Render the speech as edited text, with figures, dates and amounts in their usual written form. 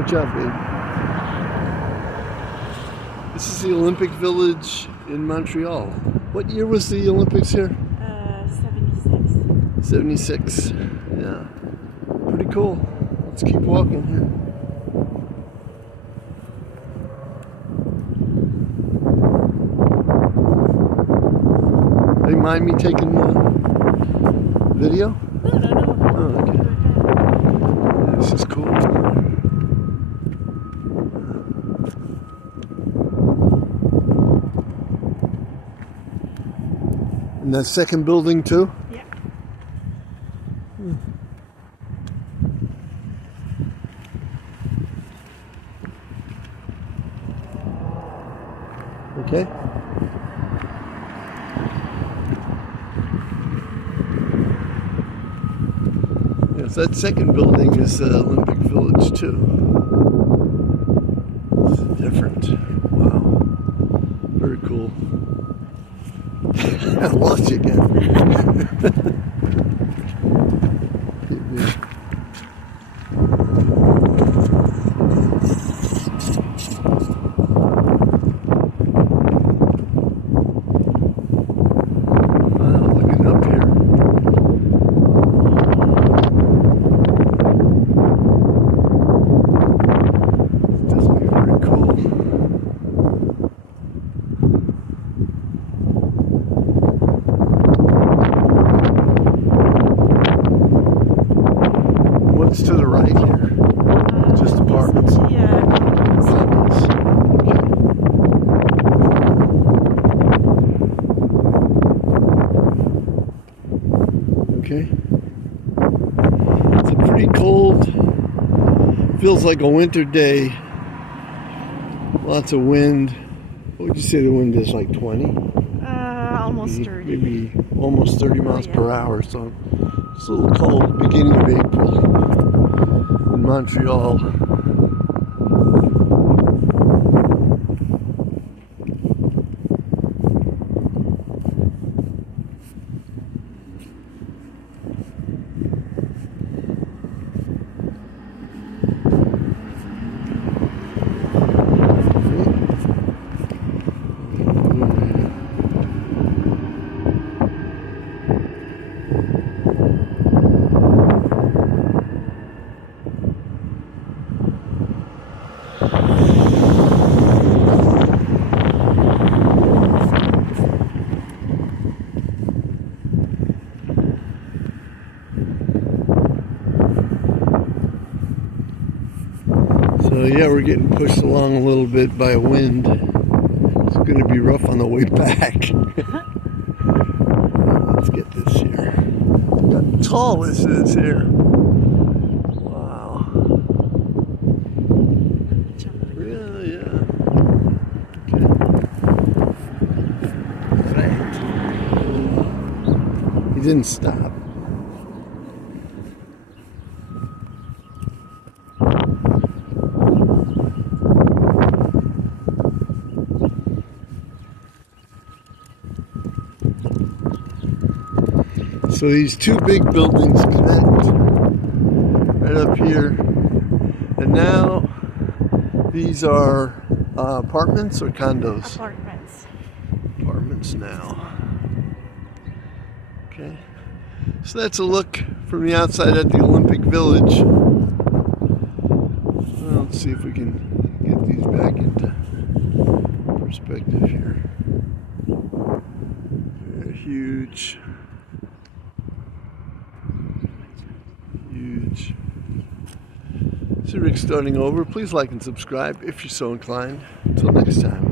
Good job, babe. This is the Olympic Village in Montreal. What year was the Olympics here? 76. 76. Yeah. Pretty cool. Let's keep walking here. They mind me taking the video? No. Oh, okay. This is cool. And that second building too? Yeah. Okay. Yes, that second building is Olympic Village too. It's different. Wow. Very cool. I lost you again. Wow, looking up here. It's definitely very cool. What's to the right here? Just apartments? Yeah. Condos. Okay. It's a pretty cold, feels like a winter day. Lots of wind. What would you say the wind is, like 20? Almost 30. Maybe almost 30 miles per hour, so it's a little cold, beginning of April in Montreal. So yeah, we're getting pushed along a little bit by wind. It's going to be rough on the way back. Let's get this here. Look how tall this is here. Wow. Yeah. Okay. Right. He didn't stop. So these two big buildings connect right up here, and now these are apartments or condos? Apartments. Apartments now. Okay, so that's a look from the outside at the Olympic Village. Well, let's see if we can get these back into perspective here. They're huge. Huge. So Rick's starting over. Please like and subscribe if you're so inclined. Until next time.